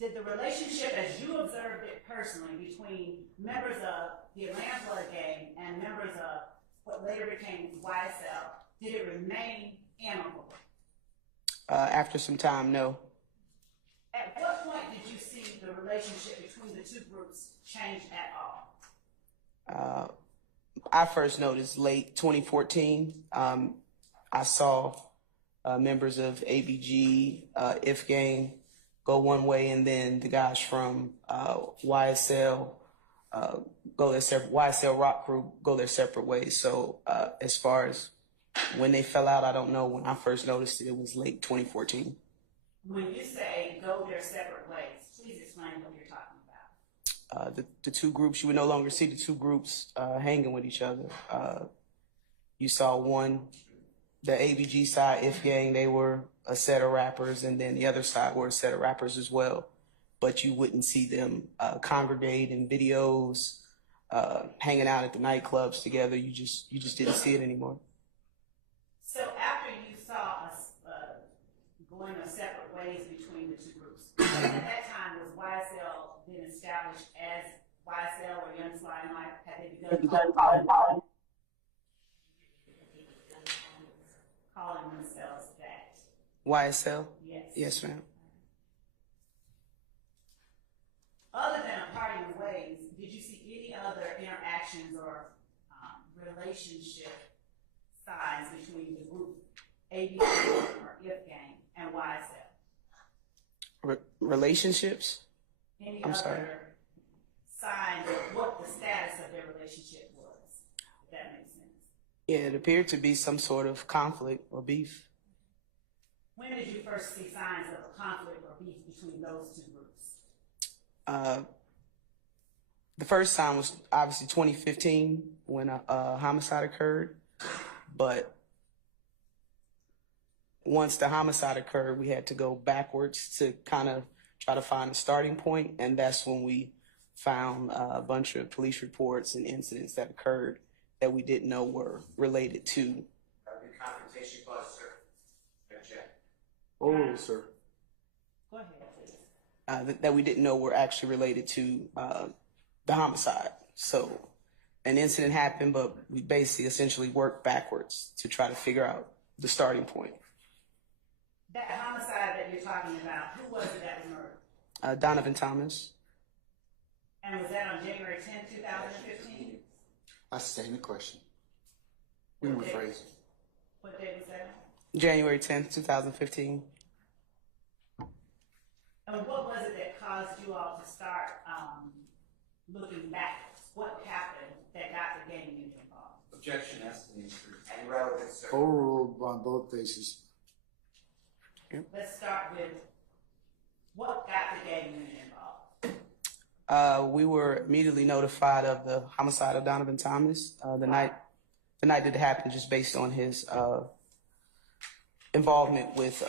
Did the relationship, as you observed it personally, between members of the Atlanta Blood Gang and members of what later became YSL, did it remain amicable? After some time, no. At what point did you see the relationship between the two groups change at all? I first noticed late 2014. I saw members of ABG, IF Gang go one way, and then the guys from YSL go their separate, YSL Rock Crew go their separate ways. So as far as when they fell out, I don't know. When I first noticed it, it was late 2014. When you say go their separate ways, please explain what you're talking about. The two groups, you would no longer see the two groups hanging with each other. You saw one, the ABG side, IF Gang, they were a set of rappers, and then the other side were a set of rappers as well. But you wouldn't see them congregate in videos, hanging out at the nightclubs together. You just didn't see it anymore. So after you saw us going of separate ways between the two groups, at that time was YSL been established as YSL or Young Slide Life? Had they begun calling themselves that? YSL? Yes. Yes, ma'am. Other than a parting of ways, did you see any other interactions or relationship signs between the group ABG or IF Gang and YSL? Relationships? Any I'm other sorry. signs of what the status of their relationship was, if that makes sense? Yeah, it appeared to be some sort of conflict or beef. When did you first see signs of a conflict or beef between those two groups? The first sign was obviously 2015 when a homicide occurred, but once the homicide occurred, we had to go backwards to kind of try to find a starting point, and that's when we found a bunch of police reports and incidents that occurred that we didn't know were related to. The confrontation clause, sir. Check. Oh, sir. Go ahead, please. That we didn't know were actually related to the homicide. So an incident happened, but we basically essentially worked backwards to try to figure out the starting point. That homicide that you're talking about, who was it that was murdered? Donovan Thomas. And was that on January 10th, 2015? I sustain the question. We can rephrase it. What date was that? January 10th, 2015. And what was it that caused you all to start looking backwards? What happened that got the gang unit involved? Objection as to the instrument. And relevant, sir. Overruled on both bases. Let's start with what got the gang unit involved. We were immediately notified of the homicide of Donovan Thomas the night that it happened, just based on his involvement with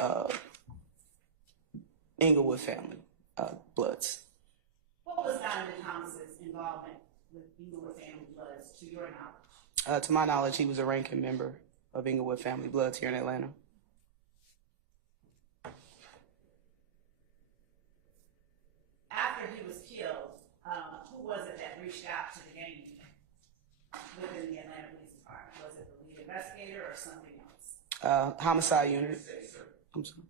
Inglewood Family Bloods. What was Donovan Thomas's involvement with Inglewood Family Bloods, to your knowledge? To my knowledge, he was a ranking member of Inglewood Family Bloods here in Atlanta. After he was killed, who was it that reached out to the gang unit within the Atlanta Police Department? Was it the lead investigator or something else? Homicide unit. I'm sorry.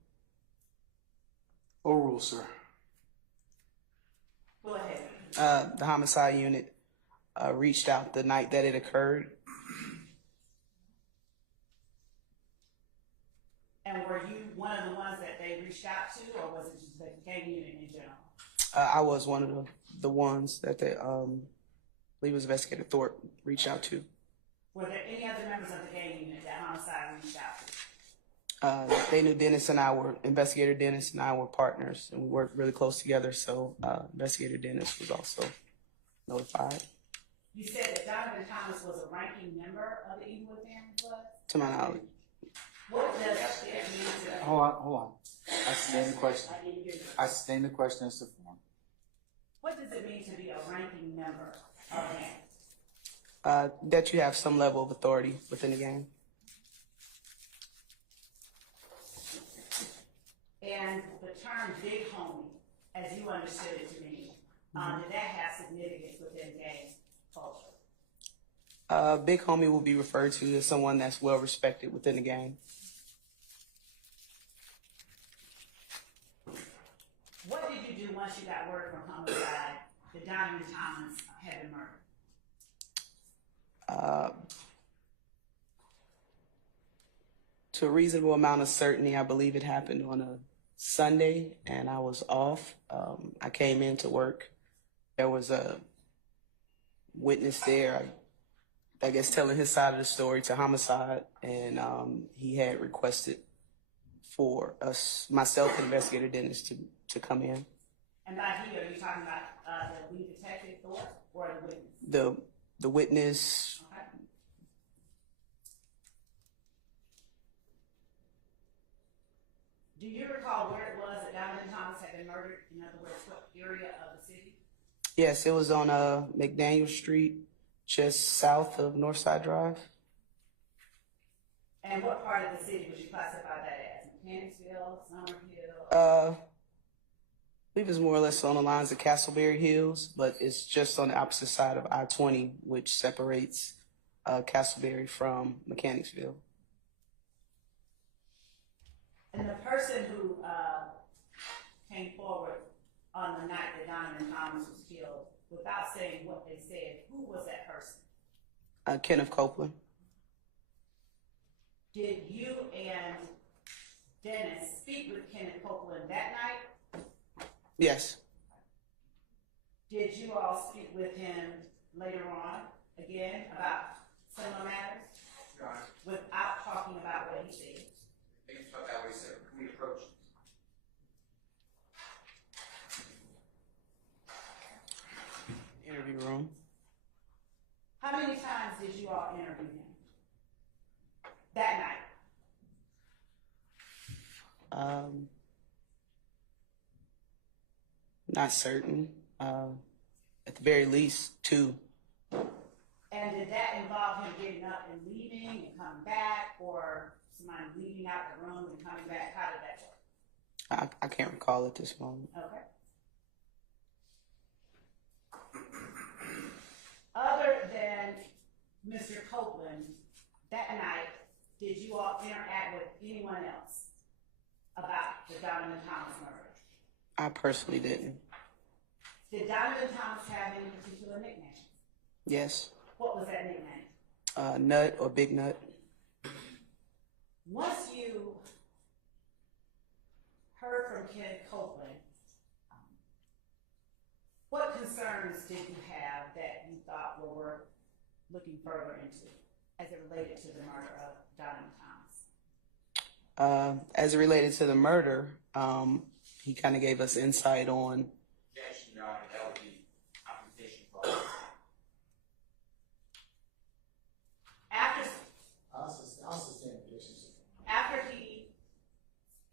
Overruled, sir. Go ahead. The homicide unit reached out the night that it occurred. And were you one of the ones that they reached out to, or was it just the gang unit in general? I was one of the ones that they, I believe it was Investigator Thorpe, reached out to. Were there any other members of the gang unit that homicide reached out to? They knew Dennis and I were, Investigator Dennis and I were partners, and we worked really close together, so Investigator Dennis was also notified. You said that Donovan Thomas was a ranking member of the Inglewood Family Bloods? To my knowledge. What does it mean to... Hold on. I sustain the question. I didn't hear you. I sustain the question as to form. What does it mean to be a ranking member of a gang? That you have some level of authority within the gang. And the term big homie, as you understood it to me, did that have significance within gang culture? Big homie will be referred to as someone that's well respected within the gang. What did you do once you got word from homicide that Donovan Thomas had been murdered? To a reasonable amount of certainty, I believe it happened on a Sunday, and I was off. I came into work. There was a witness there, I guess, telling his side of the story to homicide, and he had requested for us, myself and investigator Dennis, to come in. And by he, are you talking about the lead detective Thorpe or the witness? The witness. Okay. Do you recall where it was that Donovan Thomas had been murdered? In other words, what area of the city? Yes, it was on McDaniel Street, just south of Northside Drive. And what part of the city would you classify that as? Mechanicsville, Summerhill? I believe it's more or less on the lines of Castleberry Hills, but it's just on the opposite side of I-20, which separates Castleberry from Mechanicsville. And the person who came forward on the night that Donovan Thomas was killed, without saying what they said, who was that person? Kenneth Copeland. Did you and Dennis speak with Kenneth Copeland that night? Yes. Did you all speak with him later on, again, about similar matters? Your Honor, Without talking about what he said? I think about that way, sir. Can we approach? Interview room. How many times did you all interview him that night? Not certain. At the very least, 2. And did that involve him getting up and leaving and coming back, or somebody leaving out the room and coming back? How did that work? I can't recall at this moment. Okay. Other than Mr. Copeland, that night, did you all interact with anyone else about the Donovan Thomas murder? I personally didn't. Did Donovan Thomas have any particular nickname? Yes. What was that nickname? Nutt or Big Nut. Once you heard from Kenneth Copeland, what concerns did you have that you thought were worth looking further into as it related to the murder of Donovan Thomas? As it related to the murder, he kind of gave us insight on. Objection, Your Honor, that would be confrontation clause. I'll sustain objection, sir. After he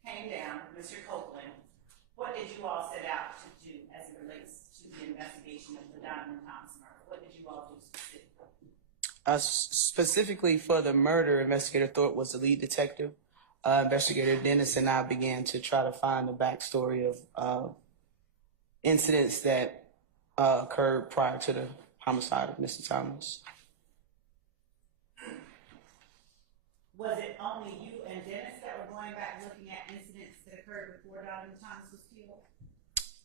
came down, Mr. Copeland, what did you all set out to do as it relates to the investigation of the Donovan Thomas murder? What did you all do specifically? Specifically for the murder, Investigator Thorpe was the lead detective. Investigator Dennis and I began to try to find the backstory of incidents that occurred prior to the homicide of Mr. Thomas. Was it only you and Dennis that were going back looking at incidents that occurred before Donovan Thomas was killed?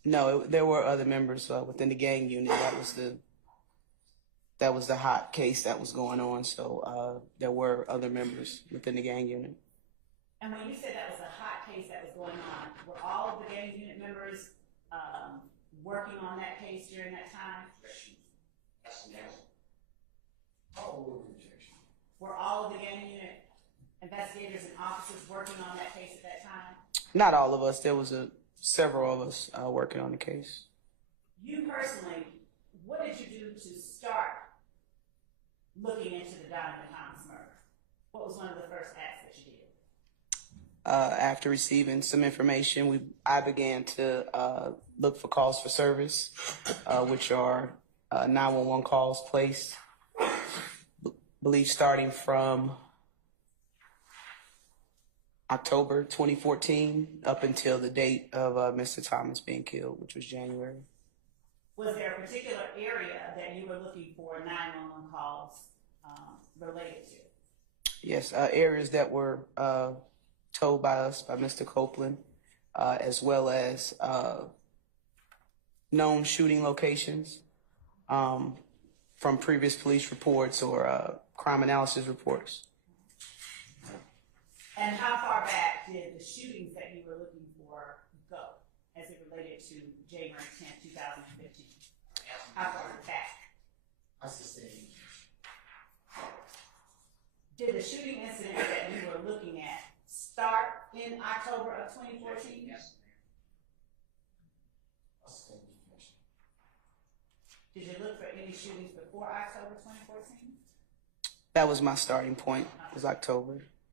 No, there were other members within the gang unit. That was the hot case that was going on. So there were other members within the gang unit. And when you said that was a hot case that was going on, were all of the gang unit members working on that case during that time? Objection. Yes, and yes. I'll overrule the objection. Were all of the gang unit investigators and officers working on that case at that time? Not all of us. There was several of us working on the case. You personally, what did you do to start looking into the Donovan Thomas murder? What was one of the first acts that you did? After receiving some information, I began to look for calls for service, which are 911 calls placed. Believe starting from, October 2014 up until the date of Mr. Thomas being killed, which was January. Was there a particular area that you were looking for 911 calls related to? Yes, areas that were told by us, by Mr. Copeland, as well as known shooting locations from previous police reports or crime analysis reports. And how far back did the shootings that you were looking for go as it related to January 10th, 2015? How far back? I sustained. Did the shooting incident that you were looking at start in October of 2014? Yes. I sustained information. Did you look for any shootings before October 2014? That was my starting point, was October.